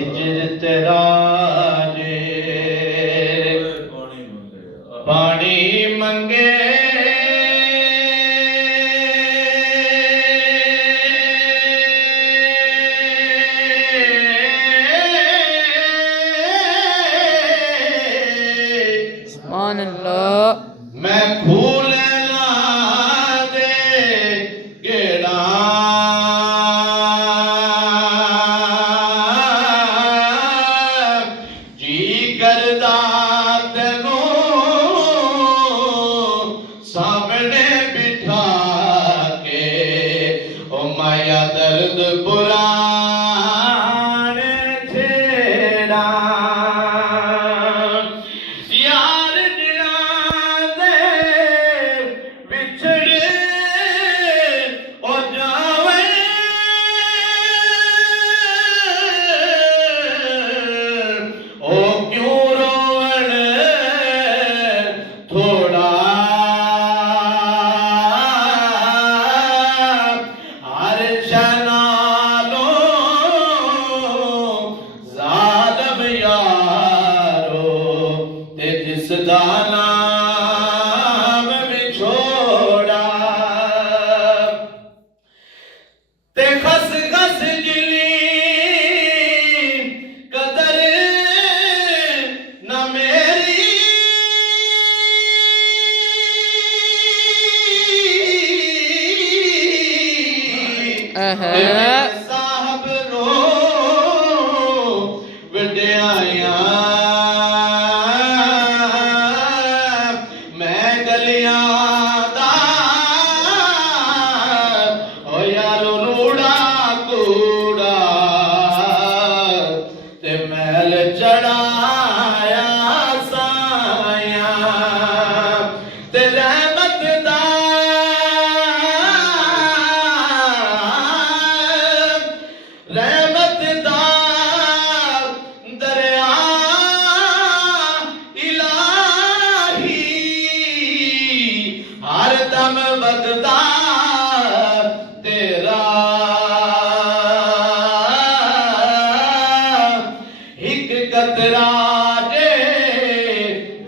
इज्जत राजे पानी मंगे सुभान अल्लाह। मैं खूल ला दे गेड़ा जी करदा तेनू सामने बिठा के ओ माया दर्द पुराने छेड़ा यार दिलां दे विछड़े ओ जावे ओ क्यों रोवण थोड़ा हर शनालो जालम यारो ते जिसदा नाम विछोड़ा ते खस खस जिली कदर न मेरी साहब नो वड्याया मैं गलियां दा ओ यारो रूड़ा कूड़ा ते मैल चढ़ाया साया ते रहमत दा रहमत दा दरिया इलाही हर दम वगदा तेरा एक कतरा दे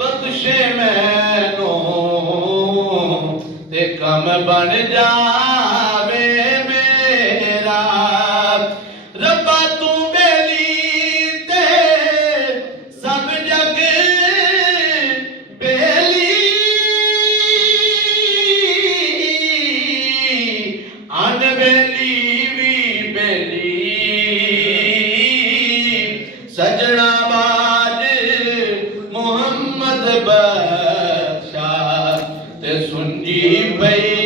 बख्शे मैनू ते कम बन जावे मेरा रब्बा तू बेली ते सब जग बेली अनबेली भी बेली सजना बाज मोहम्मद बख्शा ते सुनजी पई